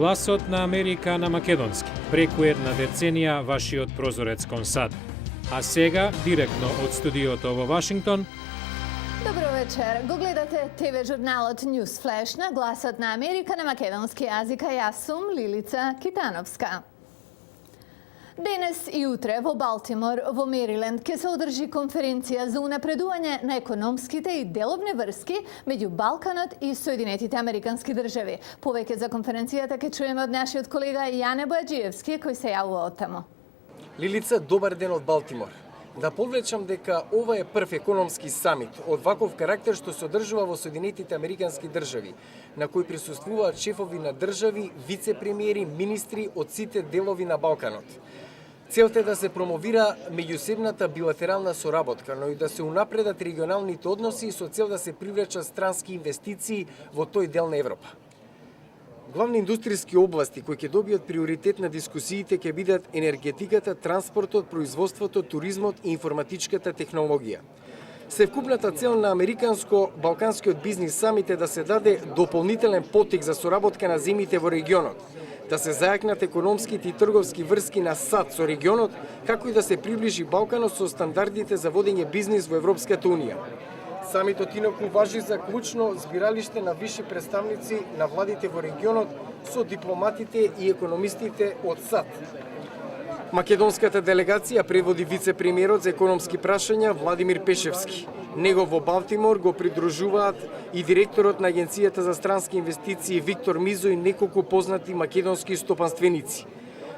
Гласот на Америка на македонски. Преку една деценија вашиот прозорец кон САД. А сега, директно од студиото во Вашингтон, Добро вечер. Го гледате ТВ журналот News Flash на Гласот на Америка на македонски јазик, а јас сум Лилица Китановска. Денес и утре во Балтимор, во Мериленд, ќе се одржи конференција за унапредување на економските и деловни врски меѓу Балканот и Соединетите Американски држави. Повеќе за конференцијата ќе чуеме од нашиот колега Јане Бојаджиевски, кој се јавува од таму. Лилица, добар ден од Балтимор. Да повлечам дека ова е прв економски самит од ваков карактер што се одржува во Соединетите Американски држави, на кој присуствуваат шефови на држави, вице-премиери, министри од сите делови на Балканот. Целта е да се промовира меѓусебната билатерална соработка, но и да се унапредат регионалните односи со цел да се привлечат странски инвестиции во тој дел на Европа. Главни индустријски области кои ќе добијат приоритет на дискусиите ќе бидат енергетиката, транспортот, производството, туризмот и информатичката технологија. Севкупната цел на Американско-Балканскиот бизнис самит е да се даде дополнителен поттик за соработка на земјите во регионот, да се зајакнат економските и трговски врски на САД со регионот, како и да се приближи Балканот со стандардите за водење бизнис во Европската Унија. Самитот инаку важи за клучно збиралиште на висши представници на владите во регионот со дипломатите и економистите од САД. Македонската делегација предводи вице-премиерот за економски прашања Владимир Пешевски. Него во Балтимор го придружуваат и директорот на Агенцијата за странски инвестиции Виктор Мизо и неколку познати македонски стопанственици.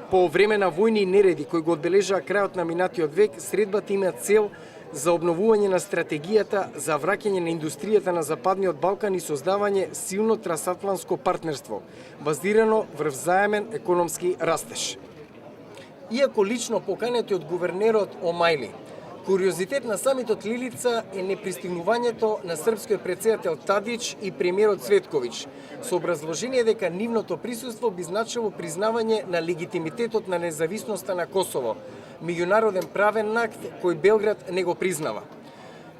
По време на војни нереди кои го одбележаа крајот на минатиот век, средбата има цел за обновување на стратегијата за враќање на индустријата на Западниот Балкан и создавање силно трансатлантско партнерство, базирано врз взаемен економски растеж. Иако лично поканети од гувернерот Омајли, куриозитет на самитот Лилица е непристигнувањето на српскиот претседател Тадич и премиерот Цветковиќ, со образложение дека нивното присуство би значило признавање на легитимитетот на независноста на Косово, меѓународен правен акт кој Белград не го признава.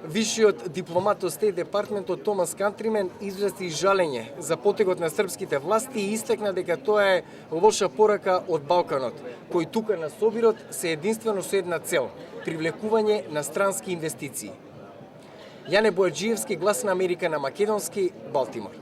Висшиот дипломат од Стејт департментот Томас Кантримен изрази жалење за потегот на српските власти и истакна дека тоа е лоша порака од Балканот, кој тука на Собирот се единствено со една цел – привлекување на странски инвестиции. Јане Бојаджиевски, Глас на Америка на македонски, Балтимор.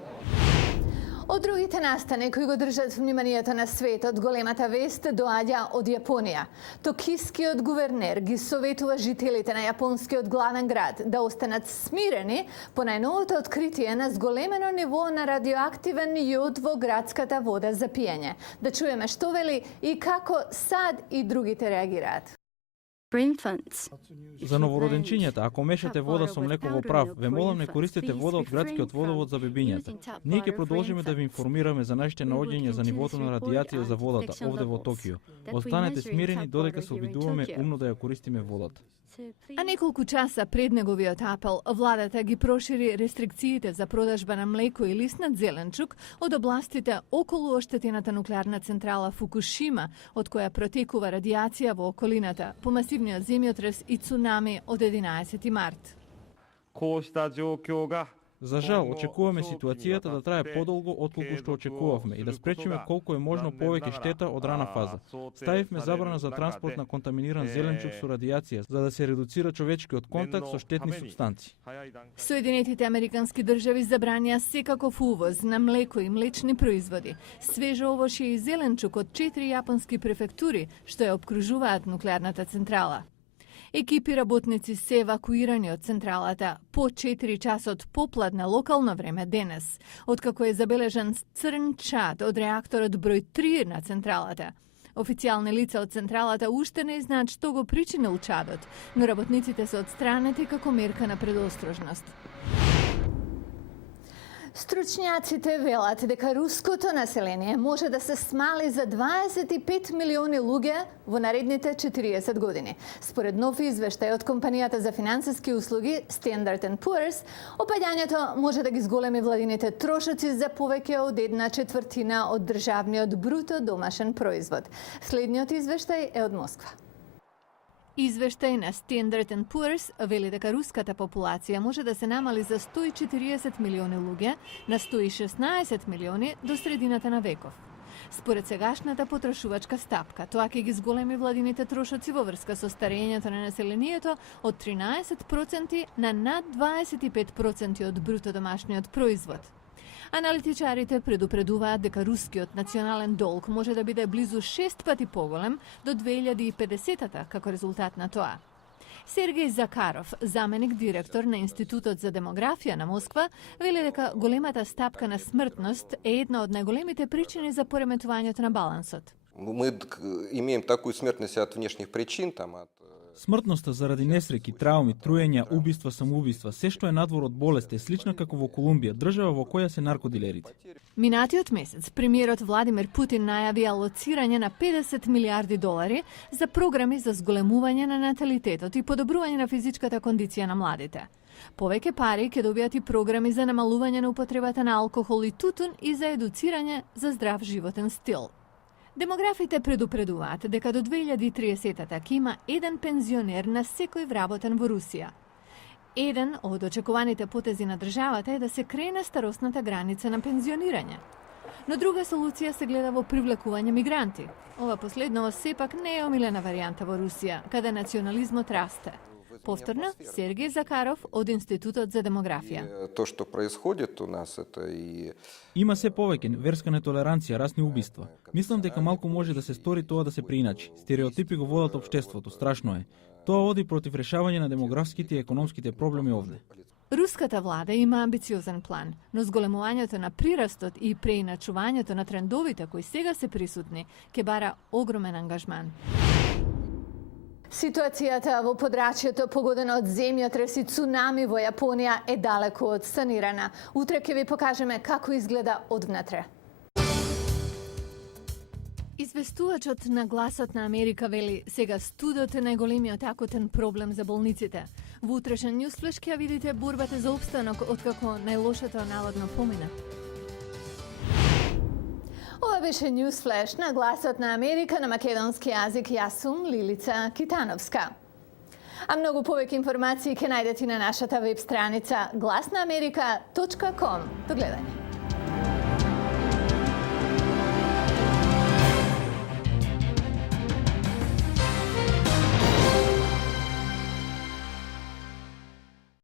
Од другите настани кои го држат вниманието на светот, големата вест доаѓа од Јапонија. Токискиот гувернер ги советува жителите на јапонскиот главен град да останат смирени по најновото откритие на зголемено ниво на радиоактивен јод во градската вода за пиење. Да чуеме што вели и како САД и другите реагираат. За новороденчињата, ако мешате вода со млеко во прав, ве молам не користете вода од градскиот водовод за бебињата. Ние ќе продолжиме да ви информираме за нашите наоѓања за нивото на радијација за водата овде во Токио. Останете смирени додека се обидуваме умно да ја користиме водата. А неколку часа пред неговиот апел, владата ги прошири рестрикциите за продажба на млеко и лиснат зеленчук од областите околу оштетената нуклеарна централа Фукушима, од која протекува радијација во околината по масивниот земјотрес и цунами од 11 март. За жал, очекуваме ситуацијата да трае подолго отколку што очекувавме и да спречиме колку е можно повеќе штета од рана фаза. Ставивме забрана за транспорт на контаминиран зеленчук со радијација, за да се редуцира човечкиот контакт со штетни супстанции. Соединетите Американски држави забранија секаков увоз на млеко и млечни производи, свежо овошје и зеленчук од 4 јапонски префектури што ја обкружуваат нуклеарната централа. Екипи работници се евакуирани од централата по 4 часот попладне локално време денес, откако е забележан црн чад од реакторот број 3 на централата. Официјални лица од централата уште не знаат што го причинил чадот, но работниците се отстранети како мерка на предострожност. Стручњаците велат дека руското население може да се смали за 25 милиони луѓе во наредните 40 години. Според нов извештај од компанијата за финансиски услуги Standard & Poor's, опаѓањето може да ги зголеми владините трошоци за повеќе од 1/4 од државниот бруто домашен производ. Следниот извештај е од Москва. Извештај на Standard & Poor's вели дека руската популација може да се намали за 140 милиони луѓе на 116 милиони до средината на веков. Според сегашната потрошувачка стапка, тоа ќе ги зголеми владините трошоци во врска со старењето на населението од 13% на над 25% од бруто домашниот производ. Аналитичарите предупредуваат дека рускиот национален долг може да биде близу 6 пати поголем до 2050-та како резултат на тоа. Сергеј Закаров, заменик директор на Институтот за демографија на Москва, вели дека големата стапка на смртност е една од најголемите причини за пореметувањето на балансот. Мы имеем такую смертность от внешних причин, от... Смртноста заради несреќи, трауми, труења, убиства, самоубиства, се што е надвор од болест е слична како во Колумбија, држава во која се наркодилерите. Минатиот месец премиерот Владимир Путин најави алоцирање на $50 милиарди за програми за зголемување на наталитетот и подобрување на физичката кондиција на младите. Повеќе пари ќе добијат и програми за намалување на употребата на алкохол и тутун и за едуцирање за здрав животен стил. Демографите предупредуваат дека до 2030-та ќе има еден пензионер на секој вработен во Русија. Еден од очекуваните потези на државата е да се крене старосната граница на пензионирање. Но друга солуција се гледа во привлекување мигранти. Ова последново сепак не е омилена варијанта во Русија, каде национализмот расте. Повторно, Сергеј Закаров од Институтот за демографија. То што происходит у нас это и Има се повеќе верска нетолеранција, расни убиства. Мислам дека малку може да се стори тоа да се прииначи. Стереотипи го водат општеството, страшно е. Тоа оди против решавање на демографските и економските проблеми овде. Руската влада има амбициозен план, но зголемувањето на прирастот и преиначувањето на трендовите кои сега се присутни ќе бара огромен ангажман. Ситуацијата во подрачјето погодено од земјотрес и цунами во Јапонија е далеку од санирана. Утре ќе ви покажеме како изгледа одвнатре. Известувачот на Гласот на Америка вели сега студот е најголемиот акутен проблем за болниците. Во утрешен Ньюсфлеш ќе видите борбата за опстанок откако најлошото наводно помина. Ова беше Newsflash на Гласот на Америка на македонски јазик. Јас сум Лилица Китановска. А многу повеќе информации ќе најдете на нашата веб страница glasnaamerika.com. До гледање.